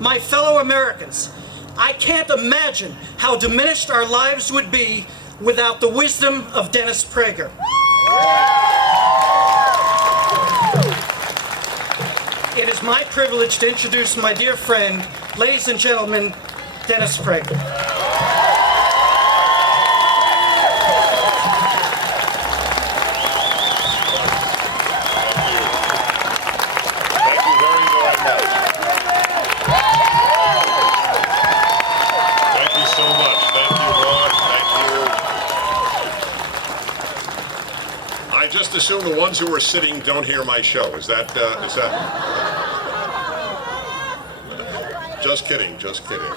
My fellow Americans, I can't imagine how diminished our lives would be without the wisdom of Dennis Prager. It is my privilege to introduce my dear friend, ladies and gentlemen, Dennis Prager. I just assume the ones who are sitting don't hear my show. Is that? Just kidding, just kidding.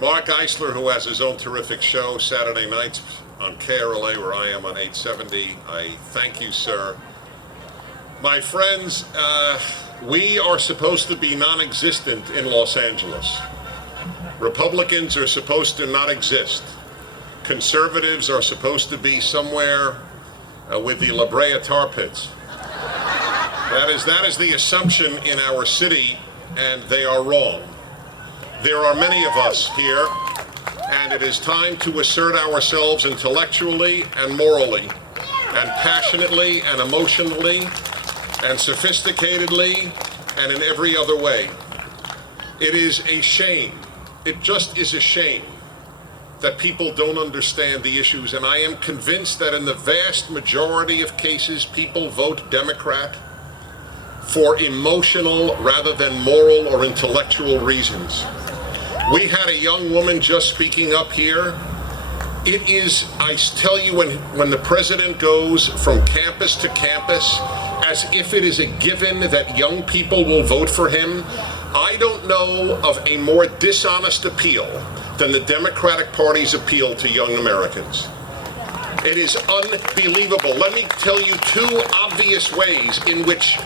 Mark Eisler, who has his own terrific show Saturday nights on KRLA, where I am on 870. I thank you, sir. My friends, we are supposed to be non-existent in Los Angeles. Republicans are supposed to not exist. Conservatives are supposed to be somewhere with the La Brea tar pits. That is the assumption in our city, and they are wrong. There are many of us here, and it is time to assert ourselves intellectually and morally, and passionately and emotionally, and sophisticatedly, and in every other way. It is a shame. It just is a shame that people don't understand the issues, and I am convinced that in the vast majority of cases, people vote Democrat for emotional rather than moral or intellectual reasons. We had a young woman just speaking up here. It is, I tell you, when the president goes from campus to campus, as if it is a given that young people will vote for him, I don't know of a more dishonest appeal than the Democratic Party's appeal to young Americans. It is unbelievable. Let me tell you two obvious ways in which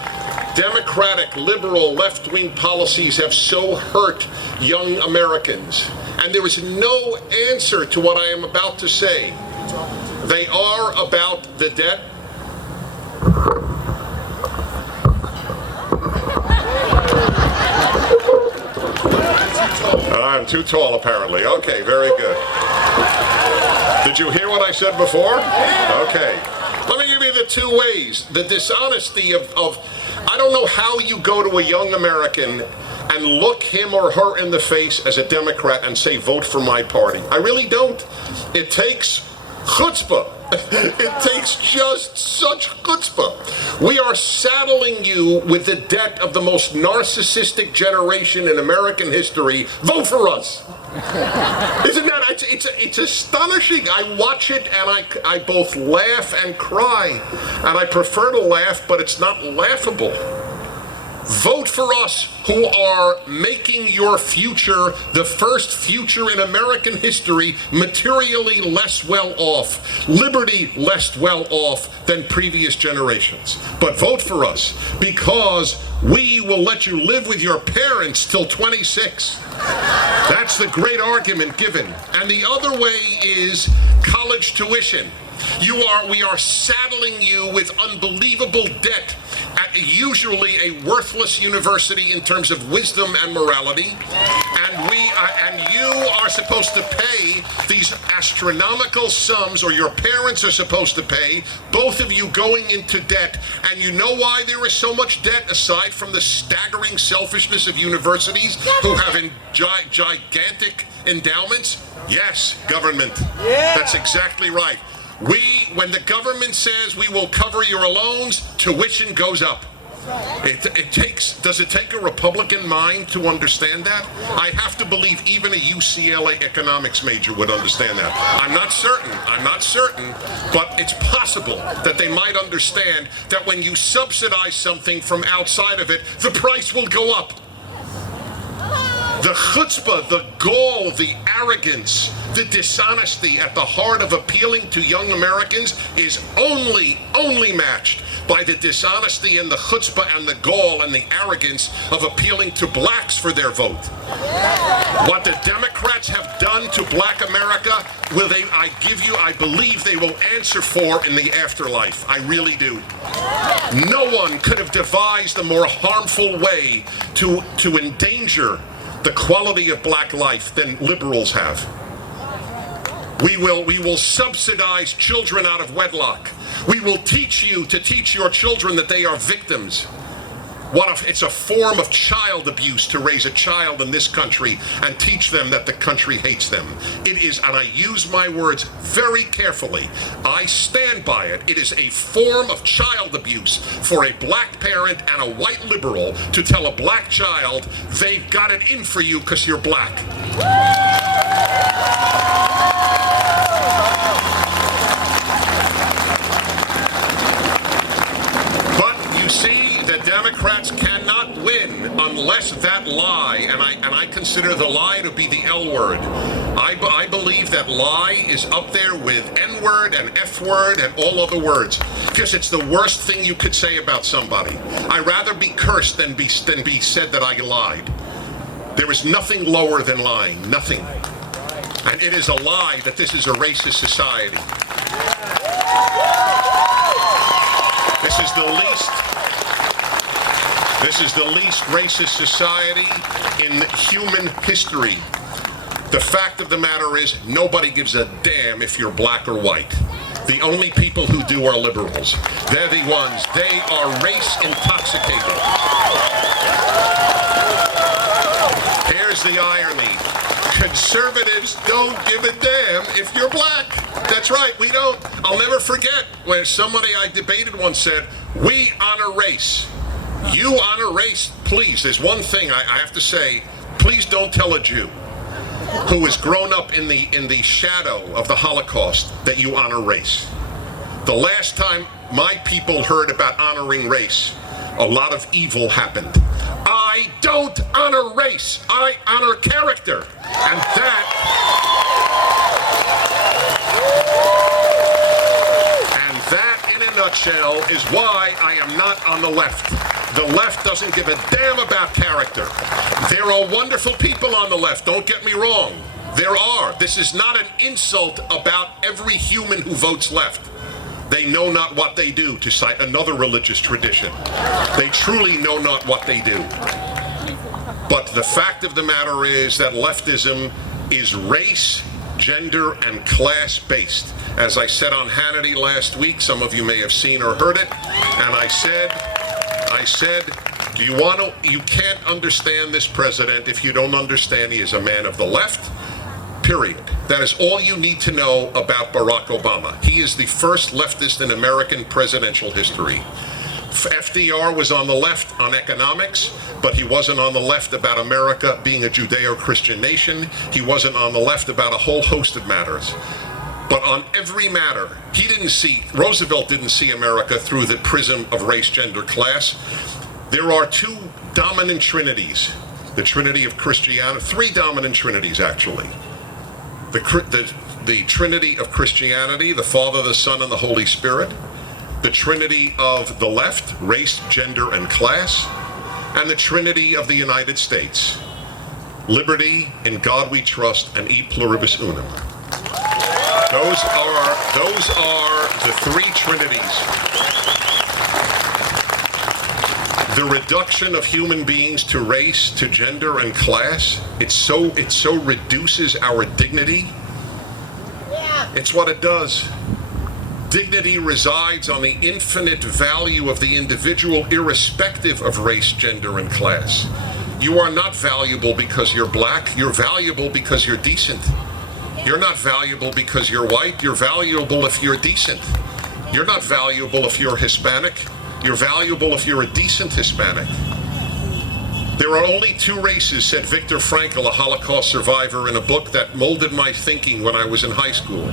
Democratic, liberal, left-wing policies have so hurt young Americans. And there is no answer to what I am about to say. They are about the debt. I'm too tall, apparently. Okay, very good. Did you hear what I said before? Okay. Let me give you the two ways. The dishonesty of I don't know how you go to a young American and look him or her in the face as a Democrat and say, vote for my party. I really don't. It takes chutzpah. It takes just such chutzpah. We are saddling you with the debt of the most narcissistic generation in American history. Vote for us. Isn't that, it's astonishing. I watch it and I both laugh and cry. And I prefer to laugh, but it's not laughable. Vote for us who are making your future the first future in American history materially less well off, liberty less well off than previous generations. But vote for us because we will let you live with your parents till 26. That's the great argument given. And the other way is college tuition. We are saddling you with unbelievable debt at usually a worthless university in terms of wisdom and morality, and you are supposed to pay these astronomical sums, or your parents are supposed to pay, both of you going into debt. And you know why there is so much debt, aside from the staggering selfishness of universities who have gigantic endowments? Yes, government. Yeah. That's exactly right. When the government says we will cover your loans, tuition goes up. Does it take a Republican mind to understand that? I have to believe even a UCLA economics major would understand that. I'm not certain, but it's possible that they might understand that when you subsidize something from outside of it, the price will go up. The chutzpah, the gall, the arrogance, the dishonesty at the heart of appealing to young Americans is only matched by the dishonesty and the chutzpah and the gall and the arrogance of appealing to blacks for their vote. What the Democrats have done to black America, I believe they will answer for in the afterlife. I really do. No one could have devised a more harmful way to endanger the quality of black life than liberals have. We will subsidize children out of wedlock. We will teach you to teach your children that they are victims. What if it's a form of child abuse to raise a child in this country and teach them that the country hates them? It is, and I use my words very carefully, I stand by it. It is a form of child abuse for a black parent and a white liberal to tell a black child they've got it in for you because you're black. But you see, the Democrats cannot win unless that lie, and I consider the lie to be the L word. I believe that lie is up there with N word and F word and all other words, because it's the worst thing you could say about somebody. I'd rather be cursed than be said that I lied. There is nothing lower than lying, nothing. And it is a lie that this is a racist society. This is the least racist society in human history. The fact of the matter is, nobody gives a damn if you're black or white. The only people who do are liberals. They're the ones. They are race intoxicated. Here's the irony. Conservatives don't give a damn if you're black. That's right, we don't. I'll never forget when somebody I debated once said, "We honor race." You honor race, please. There's one thing I have to say. Please don't tell a Jew who has grown up in the shadow of the Holocaust that you honor race. The last time my people heard about honoring race, a lot of evil happened. I don't honor race. I honor character. And that, in a nutshell, is why I am not on the left. The left doesn't give a damn about character. There are wonderful people on the left, don't get me wrong. There are. This is not an insult about every human who votes left. They know not what they do, to cite another religious tradition. They truly know not what they do. But the fact of the matter is that leftism is race, gender, and class-based. As I said on Hannity last week, some of you may have seen or heard it, and I said, you can't understand this president if you don't understand he is a man of the left, period. That is all you need to know about Barack Obama. He is the first leftist in American presidential history. FDR was on the left on economics, but he wasn't on the left about America being a Judeo-Christian nation. He wasn't on the left about a whole host of matters. But on every matter, Roosevelt didn't see America through the prism of race, gender, class. There are two dominant trinities. The Trinity of Christianity, three dominant trinities actually. The Trinity of Christianity, the Father, the Son, and the Holy Spirit. The Trinity of the left, race, gender, and class. And the Trinity of the United States. Liberty, in God we trust, and e pluribus unum. Those are the three trinities. The reduction of human beings to race, to gender, and class, it so reduces our dignity. Yeah. It's what it does. Dignity resides on the infinite value of the individual, irrespective of race, gender, and class. You are not valuable because you're black. You're valuable because you're decent. You're not valuable because you're white. You're valuable if you're decent. You're not valuable if you're Hispanic. You're valuable if you're a decent Hispanic. There are only two races, said Viktor Frankl, a Holocaust survivor, in a book that molded my thinking when I was in high school.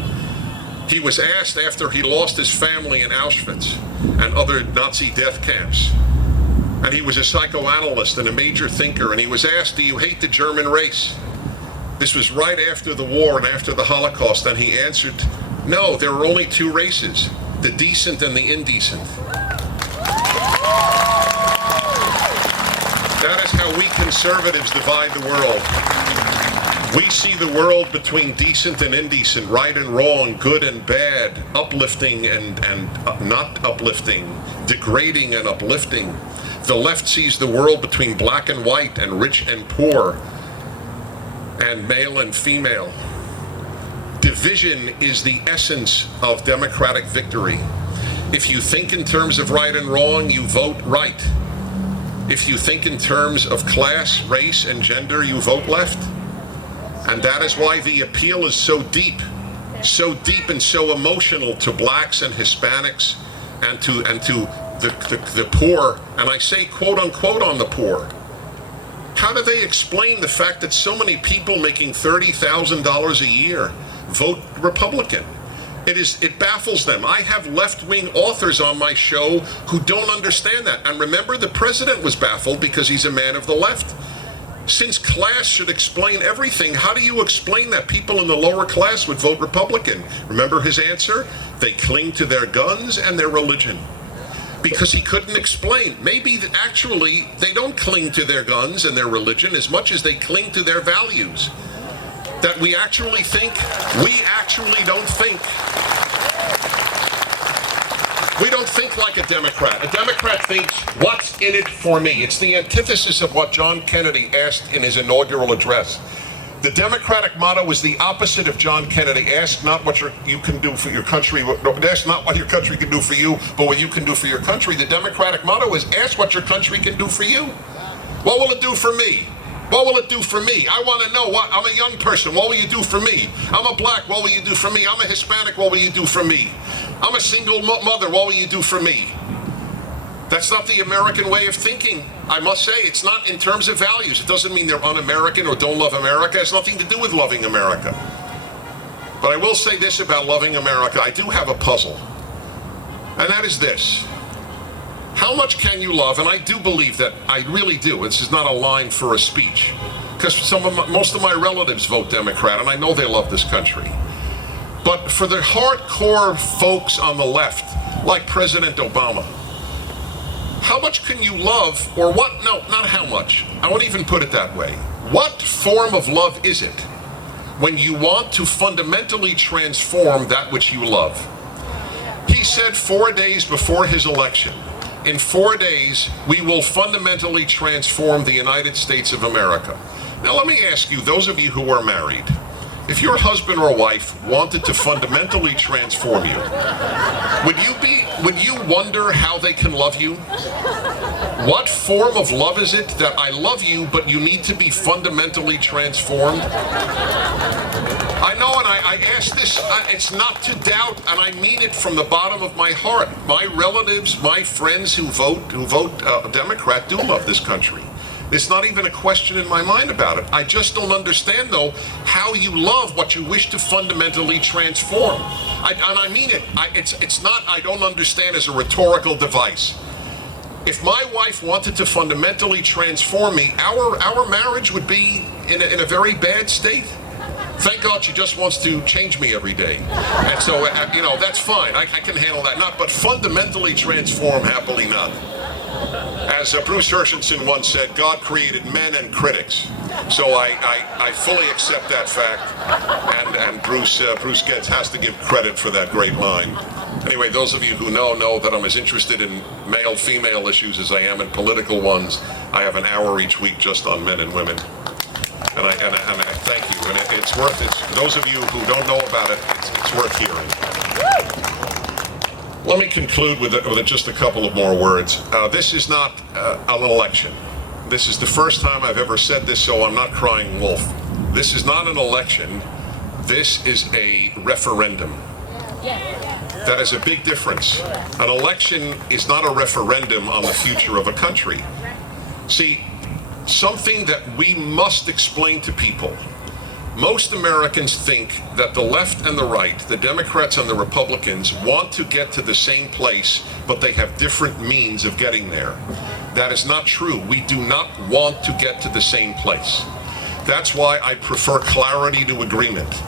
He was asked after he lost his family in Auschwitz and other Nazi death camps. And he was a psychoanalyst and a major thinker, and he was asked, "Do you hate the German race?" This was right after the war and after the Holocaust, and he answered, "No, there are only two races, the decent and the indecent." That is how we conservatives divide the world. We see the world between decent and indecent, right and wrong, good and bad, uplifting and not uplifting, degrading and uplifting. The left sees the world between black and white and rich and poor, and male and female. Division is the essence of democratic victory. If you think in terms of right and wrong, you vote right. If you think in terms of class, race, and gender, you vote left. And that is why the appeal is so deep and so emotional to blacks and Hispanics and to the poor. And I say quote unquote on the poor. How do they explain the fact that so many people making $30,000 a year vote Republican? It baffles them. I have left-wing authors on my show who don't understand that. And remember, the president was baffled because he's a man of the left. Since class should explain everything, how do you explain that people in the lower class would vote Republican? Remember his answer? They cling to their guns and their religion. Because he couldn't explain. Maybe actually they don't cling to their guns and their religion as much as they cling to their values. That we actually don't think. We don't think like a Democrat. A Democrat thinks, what's in it for me? It's the antithesis of what John Kennedy asked in his inaugural address. The Democratic motto is the opposite of John Kennedy. Ask not what you can do for your country. Ask not what your country can do for you, but what you can do for your country. The Democratic motto is ask what your country can do for you. What will it do for me? What will it do for me? I want to know. I'm a young person. What will you do for me? I'm a black. What will you do for me? I'm a Hispanic. What will you do for me? I'm a single mother. What will you do for me? That's not the American way of thinking. I must say, it's not in terms of values. It doesn't mean they're un-American or don't love America. It has nothing to do with loving America. But I will say this about loving America. I do have a puzzle. And that is this. How much can you love? And I do believe that, I really do. This is not a line for a speech. Because most of my relatives vote Democrat, and I know they love this country. But for the hardcore folks on the left, like President Obama, how much can you love, or what? No, not how much. I won't even put it that way. What form of love is it when you want to fundamentally transform that which you love? He said 4 days before his election, in 4 days, we will fundamentally transform the United States of America. Now let me ask you, those of you who are married, if your husband or wife wanted to fundamentally transform you, would you wonder how they can love you? What form of love is it that I love you, but you need to be fundamentally transformed? I know, and I ask this, it's not to doubt, and I mean it from the bottom of my heart. My relatives, my friends who vote Democrat do love this country. There's not even a question in my mind about it. I just don't understand, though, how you love what you wish to fundamentally transform. And I mean it. It's not, I don't understand as a rhetorical device. If my wife wanted to fundamentally transform me, our marriage would be in a very bad state. Thank God she just wants to change me every day. And so, that's fine. I can handle that. But fundamentally transform, happily not. As Bruce Hershenson once said, God created men and critics. So I fully accept that fact. And Bruce has to give credit for that great line. Anyway, those of you who know that I'm as interested in male-female issues as I am in political ones. I have an hour each week just on men and women. And I thank you. And it's worth it. For those of you who don't know about it, it's worth hearing. Let me conclude with just a couple of more words. This is not an election. This is the first time I've ever said this, so I'm not crying wolf. This is not an election. This is a referendum. That is a big difference. An election is not a referendum on the future of a country. See, something that we must explain to people. Most Americans think that the left and the right, the Democrats and the Republicans, want to get to the same place, but they have different means of getting there. That is not true. We do not want to get to the same place. That's why I prefer clarity to agreement.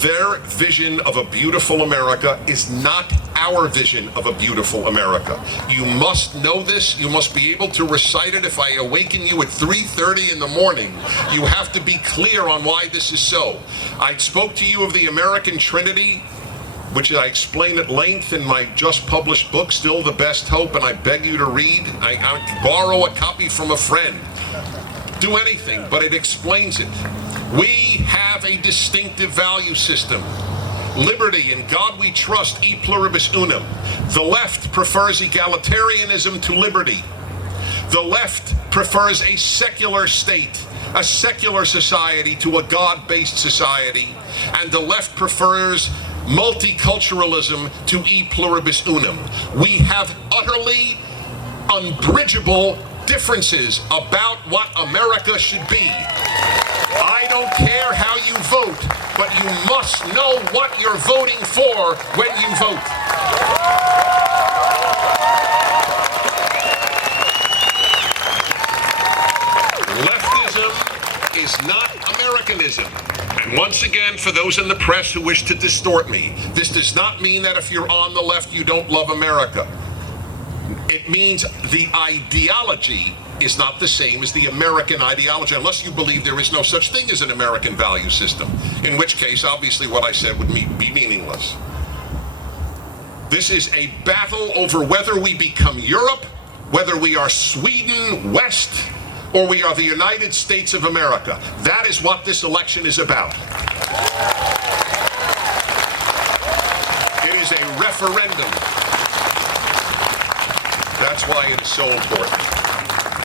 Their vision of a beautiful America is not our vision of a beautiful America. You must know this. You must be able to recite it. If I awaken you at 3:30 in the morning, you have to be clear on why this is so. I spoke to you of the American Trinity, which I explain at length in my just published book, Still the Best Hope, and I beg you to read. I borrow a copy from a friend. do anything, but it explains it. We have a distinctive value system. Liberty, in God we trust, e pluribus unum. The left prefers egalitarianism to liberty. The left prefers a secular state, a secular society to a God-based society. And the left prefers multiculturalism to e pluribus unum. We have utterly unbridgeable differences about what America should be. I don't care how you vote, but you must know what you're voting for when you vote. Leftism is not Americanism. And once again, for those in the press who wish to distort me, this does not mean that if you're on the left, you don't love America. It means the ideology is not the same as the American ideology, unless you believe there is no such thing as an American value system, in which case, obviously, what I said would be meaningless. This is a battle over whether we become Europe, whether we are Sweden West, or we are the United States of America. That is what this election is about. It is a referendum. That's why it is so important.